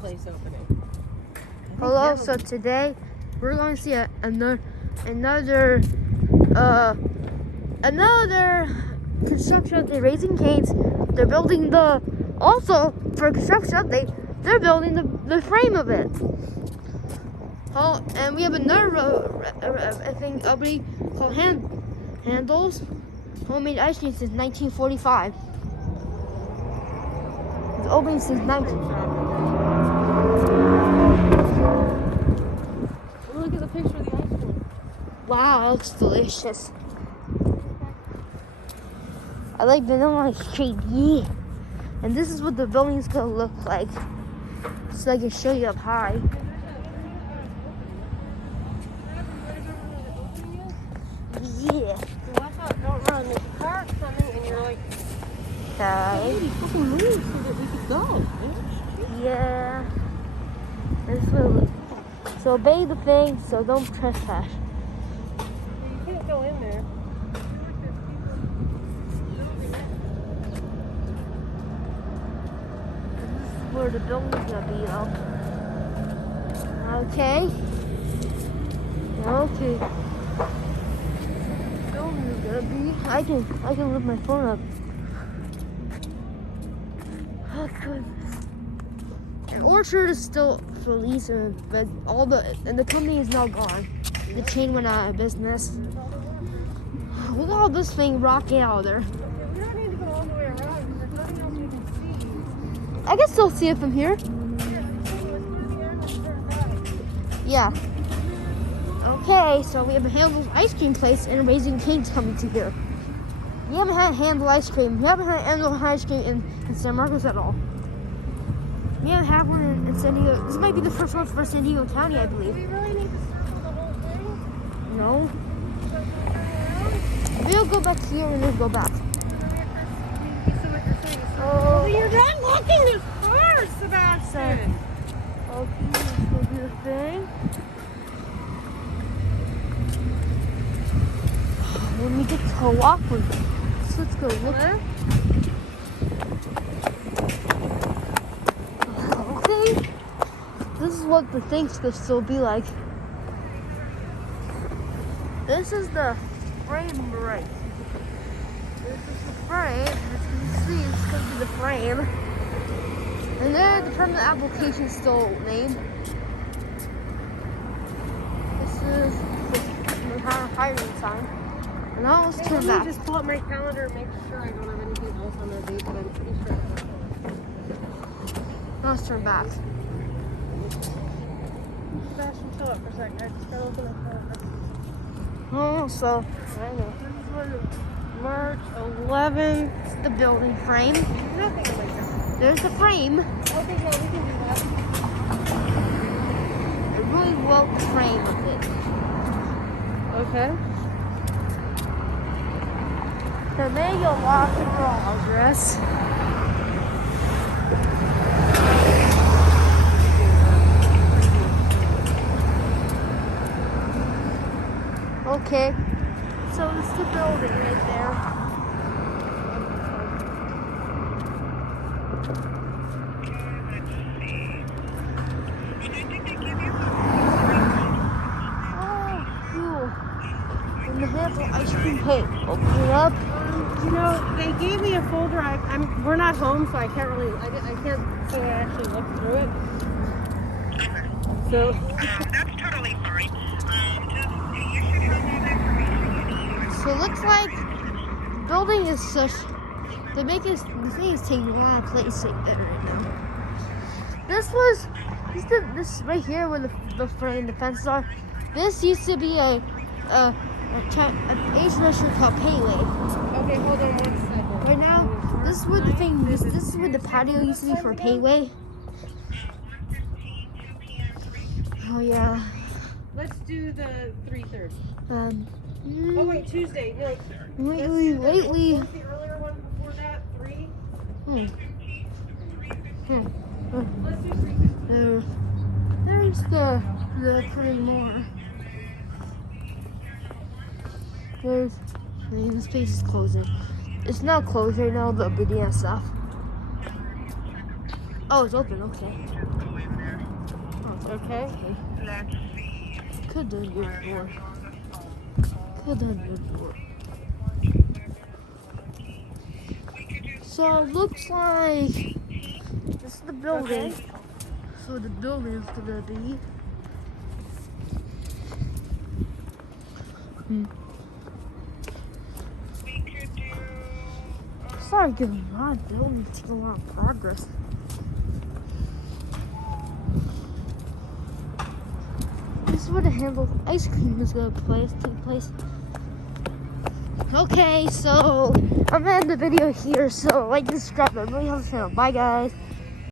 place opening. Hello, so today we're going to see another construction update. Raising Cane's, they're building also for construction update, they're building the frame of it. Oh, and we have another thing opening called Handles Homemade Ice Cream since 1945. It's opening since 1945. Look at the picture of the ice cream. Wow, that looks delicious. I like vanilla ice cream, yeah. And this is what the building's gonna look like. So I can show you up high. Yeah. Don't run. There's a car coming, and you're like, Okay. "Hey, fucking move so that we could go." Yeah. This will. So obey the thing. So don't trespass. You can't go in there. This is where the building's gonna be, Okay. Okay. Building's gonna be. I can lift my phone up. Oh goodness. And Orchard is still releasing, but the company is now gone. The chain went out of business. Look at all this thing rocking out there. We don't need to go all the way around. There's nothing else we can see. I can still see it from here. Yeah. Okay, so we have a Handle ice cream place and Raising Cane's coming to here. We haven't had Handle ice cream. We haven't had Handle ice cream in San Marcos at all. We haven't had one in San Diego. This might be the first one for San Diego County, I believe. Do we really need to circle the whole thing? No. We'll go back here and then go back. Oh, you're not looking this far, Sebastian. Okay, let's go do the thing. Let me get so awkward. So let's go look. Okay. This is what the thing's gonna still be like. This is the frame right. This is the frame. As you can see, it's gonna be the frame. And there, the permanent application still name. This is the hiring sign. And now let's turn back. Let me just pull up my calendar and make sure I don't have anything else on that date, but I'm pretty sure. Now let's turn back. Sebastian, chill out for a second. I just gotta open the calendar. Oh, so I know. This is what March 11th. it's the building frame. Nothing on my calendar. There's the frame. Okay, yeah, we can do that. A really well frame of it. Okay. The mega walk in progress. Okay, so it's the building right there. Oh, cool. And the Handle ice cream cake. Open it up. You know, they gave me a folder. We're not home, so I can't really. I can't say I actually looked through it. So. That's totally fine. You should have all the information you need. So it looks like the building is such. The thing is taking a lot of place right now. This right here where the frame, the fences are. This used to be a Asian restaurant called Payway. Okay, hold on 1 second. Right now, this is where this is where the patio used to be for Payway. 1:15, 2 p.m., 3. Oh yeah. Let's do the 3:30. Oh Mm, wait, Tuesday. No. lately. What's the earlier one before that? 3. Hmm. Let's do 3:50. There's the pretty more. This place is closing. It's not closed right now, the BDS stuff. Oh, it's open, okay. Okay. Let's see. Could have your door. Could have your door. We could do So it looks like this is the building. Okay. So the building is gonna be. we could do Sorry, because a lot of buildings take a lot of progress. This is where the handle ice cream is gonna take place. Okay, so I'm gonna end the video here. So like and subscribe. I really helps the channel. Bye guys.